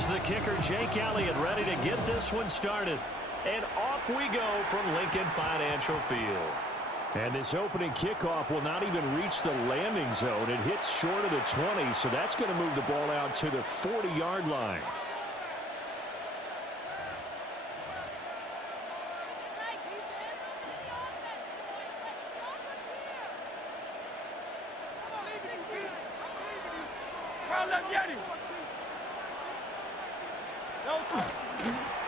Here's the kicker, Jake Elliott, ready to get this one started. And off we go from Lincoln Financial Field. And this opening kickoff will not even reach the landing zone. It hits short of the 20, so that's going to move the ball out to the 40-yard line.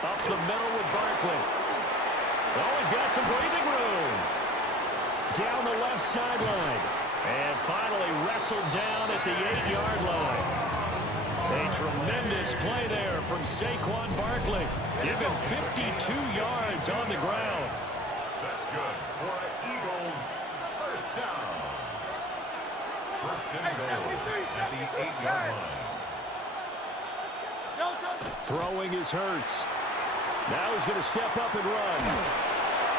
Up the middle with Barkley. Oh, he's got some breathing room. Down the left sideline. And finally wrestled down at the 8-yard line. A tremendous play there from Saquon Barkley. Give him 52 yards on the ground. That's good for an Eagles first down. First and goal at the 8-yard line. Throwing is Hurts. Now he's going to step up and run.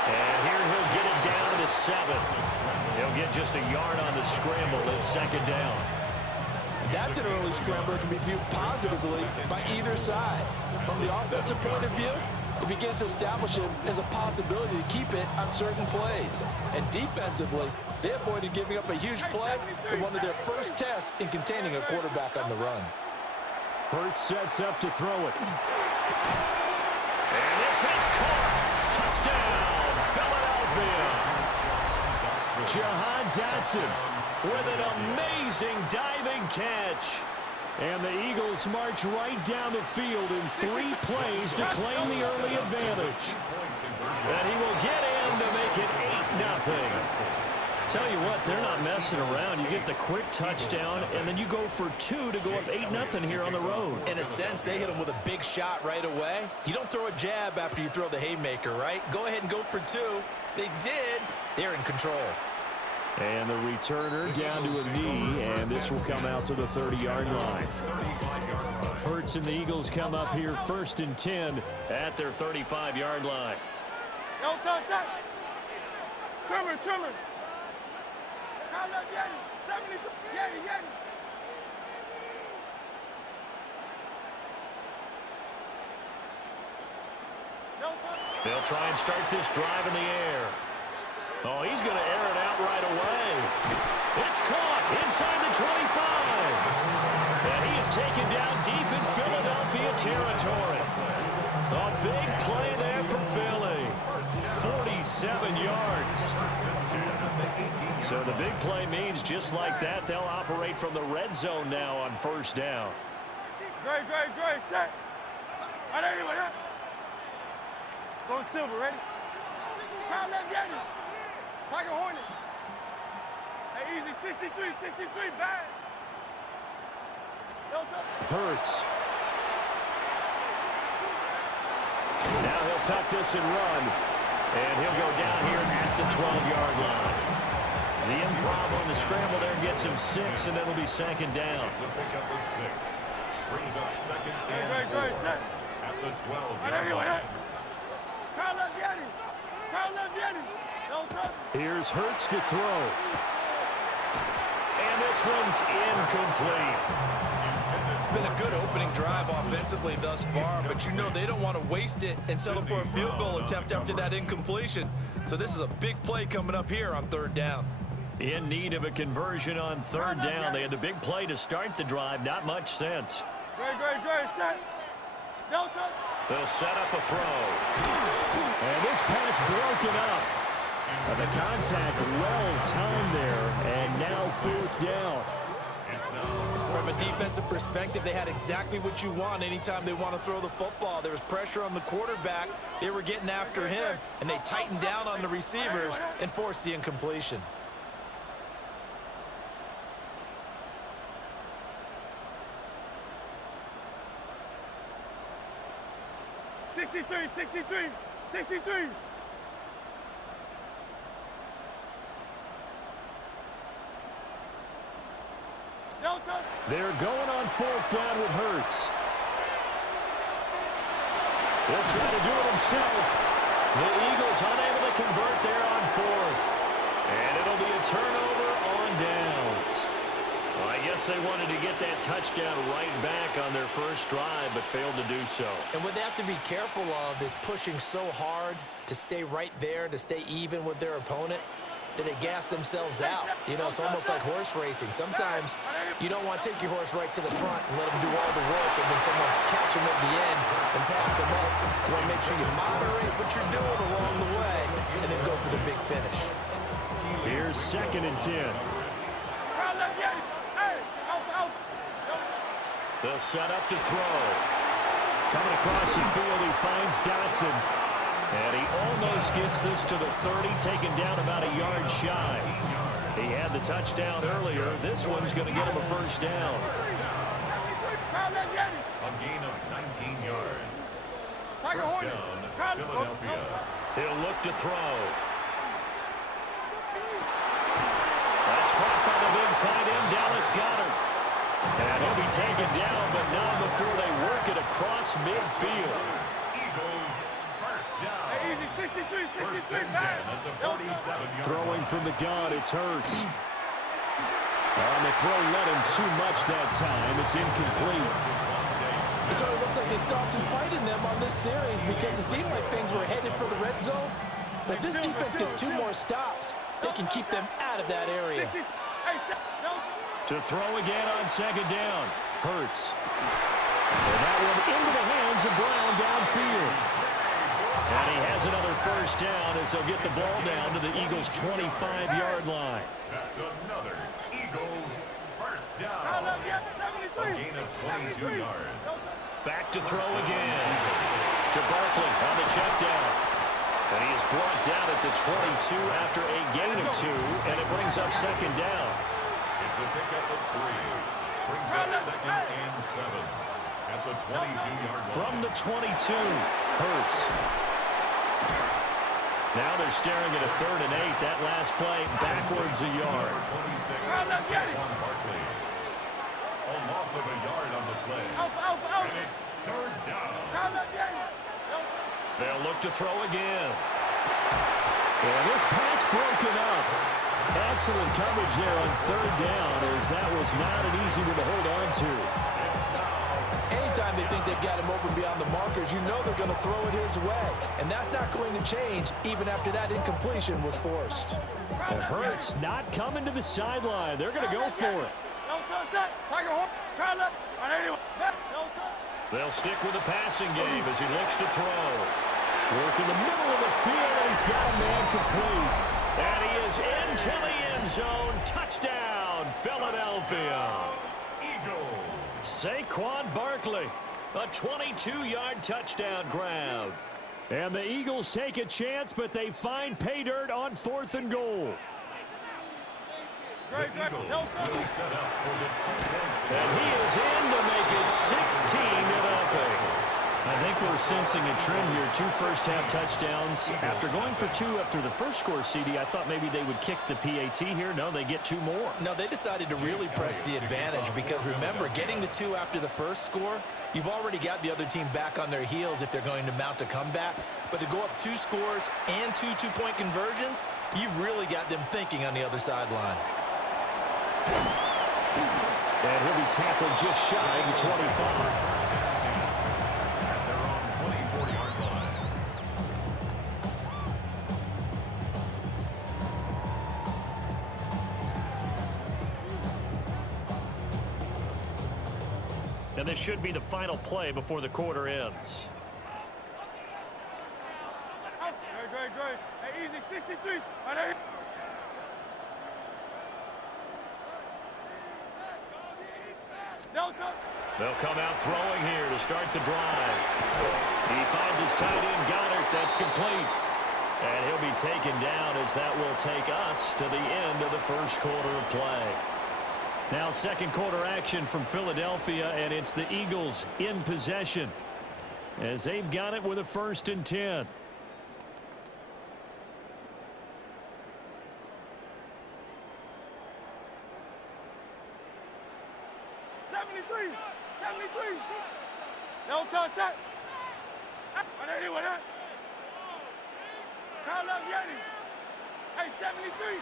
And here he'll get it down to the 7. He'll get just a yard on the scramble. It's second down. That's an early scrambler that can be viewed positively by either side. From the offensive point of view, it begins to establish him as a possibility to keep it on certain plays. And defensively, they avoided giving up a huge play in one of their first tests in containing a quarterback on the run. Hurts sets up to throw it. And this is caught. Touchdown, Philadelphia. Jahan Dotson With an amazing diving catch. And the Eagles march right down the field in 3 plays to claim the early advantage. And he will get in to make it 8-0. Tell you what, they're not messing around. You get the quick touchdown, and then you go for 2 to go up 8-0 here on the road. In a sense, they hit him with a big shot right away. You don't throw a jab after you throw the haymaker, right? Go ahead and go for 2. They did. They're in control. And the returner down to a knee, and this will come out to the 30-yard line. Hurts and the Eagles come up here 1st and 10 at their 35-yard line. No touch that. Trimmer. They'll try and start this drive in the air. Oh, he's going to air it out right away. It's caught inside the 25. And he is taken down deep in Philadelphia territory. A big play there for Philly. 47 yards. So the big play means just like that, they'll operate from the red zone now on 1st down. Great. Set. Go Silver, ready? Time left, get it. Tiger Hornet. Hey, easy. 63, bad. Hurts. Now he'll tuck this and run. And he'll go down here at the 12-yard line. The improv on the scramble there gets him 6, and it'll be 2nd down. It's a pickup of 6. Brings up 2nd and 4 at the 12-yard line. Here's Hurts to throw. And this one's incomplete. It's been a good opening drive offensively thus far, but you know they don't want to waste it and settle for a field goal attempt after that incompletion. So this is a big play coming up here on 3rd down. In need of a conversion on 3rd down. They had the big play to start the drive. Not much sense. Great. Set. No touch. They'll set up a throw. And this pass broken up. And the contact well timed there. And now 4th down. From a defensive perspective, they had exactly what you want anytime they want to throw the football. There was pressure on the quarterback. They were getting after him, and they tightened down on the receivers and forced the incompletion. $63. They're going on 4th down with Hurts. He'll try to do it himself. The Eagles unable to convert there on 4th. And it'll be a turnover on downs. Well, I guess Guess they wanted to get that touchdown right back on their first drive, but failed to do so. And what they have to be careful of is pushing so hard to stay right there, to stay even with their opponent, that they gas themselves out. You know, it's almost like horse racing. Sometimes you don't want to take your horse right to the front and let him do all the work and then someone catch him at the end and pass him up. You want to make sure you moderate what you're doing along the way and then go for the big finish. Here's 2nd and 10. They'll set up to throw. Coming across the field, he finds Dotson. And he almost gets this to the 30, taken down about a yard shy. He had the touchdown earlier. This one's going to get him a first down. A gain of 19 yards. First down, Philadelphia. He'll look to throw. That's caught by the big tight end, Dallas Goedert. And he'll be taken down, but not before they work it across midfield. Eagles, first down. Easy, 63, 63, First and 10 at the 47-yard Throwing line. from the gun, it's Hurts. On the throw, let him too much that time. It's incomplete. It sort of looks like they stopped some fight in them on this series because it seemed like things were headed for the red zone. But if this defense gets 2 more stops, they can keep them out of that area. To throw again on 2nd down. Hurts. And that one into the hands of Brown downfield. And he has another first down as they'll get the ball down to the Eagles' 25-yard line. That's another Eagles first down. A gain of 22 yards. Back to throw again. To Barkley on the check down. And he is brought down at the 22 after a gain of 2, and it brings up 2nd down. It's a pickup of 3. Brings up 2nd and 7 at the 22-yard line. From the 22, Hurts. Now they're staring at a 3rd and 8. That last play backwards a yard. 26, Saquon Barkley. A loss of a yard on the play. And it's 3rd down. They'll look to throw again. And this pass broken up. Excellent coverage there on 3rd down, as that was not an easy one to hold on to. Anytime they think they've got him open beyond the markers, you know they're going to throw it his way. And that's not going to change even after that incompletion was forced. And Hurts not coming to the sideline. They're going to go for it. They'll stick with the passing game as he looks to throw. Work in the middle of the field, and he's got a man complete. And he is into the end zone. Touchdown, Philadelphia. Eagles. Saquon Barkley, a 22-yard touchdown grab. And the Eagles take a chance, but they find pay dirt on 4th and goal. The Eagles will set up for the 2-point. And he is in to make it 16-0. I think we're sensing a trend here. 2 first-half touchdowns. After going for 2 after the first score, CD, I thought maybe they would kick the PAT here. No, they get 2 more. No, they decided to really press the advantage because, remember, getting the 2 after the first score, you've already got the other team back on their heels if they're going to mount a comeback. But to go up 2 scores and 2 two-point conversions, you've really got them thinking on the other sideline. And he'll be tackled just shy of the 25. At their own 24-yard line. And this should be the final play before the quarter ends. Good. Hey, easy, 63. They'll come out throwing here to start the drive. He finds his tight end, Goddard. That's complete. And he'll be taken down as that will take us to the end of the first quarter of play. Now 2nd quarter action from Philadelphia, and it's the Eagles in possession as they've got it with a 1st and 10. No touch that. Call up Yeti. Hey, 73.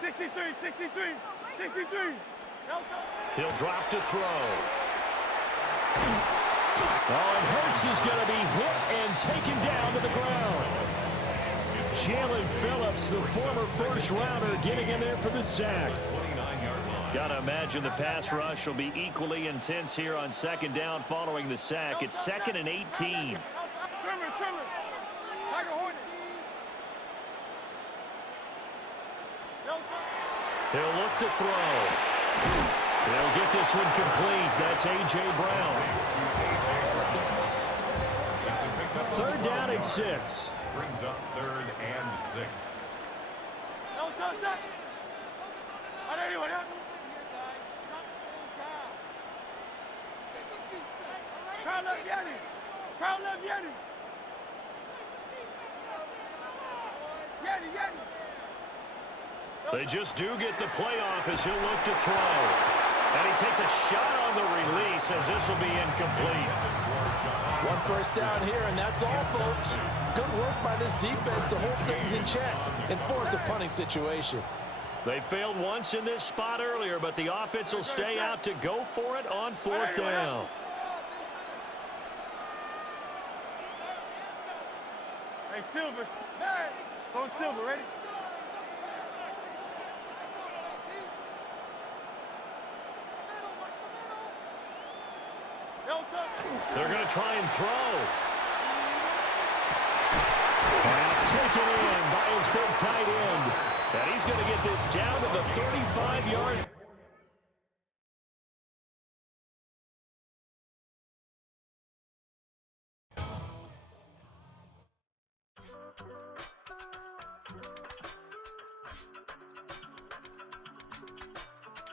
63. 63. Delta. He'll drop to throw. Oh, and Hurts is going to be hit and taken down to the ground. Jalen Phillips, the former first-rounder, getting in there for the sack. Got to imagine the pass rush will be equally intense here on second down following the sack. It's 2nd and 18. Trimmer. Tiger Hornet. Delta. He'll look to throw. They'll get this one complete. That's A.J. Brown. 3rd down and 6. Brings up 3rd and 6. Delta set. Anyone else? Crowd left Yanni. Crowd left Yanni. Yanni. They just do get the playoff as he'll look to throw. And he takes a shot on the release as this will be incomplete. 1 first down here, and that's all, folks. Good work by this defense to hold things in check and force a punting situation. They failed once in this spot earlier, but the offense will stay out to go for it on 4th down. Hey, Silver. Hey. Go Silver, ready? Delta. They're going to try and throw. Pass taken in by his big tight end. And he's going to get this down to the 35-yard.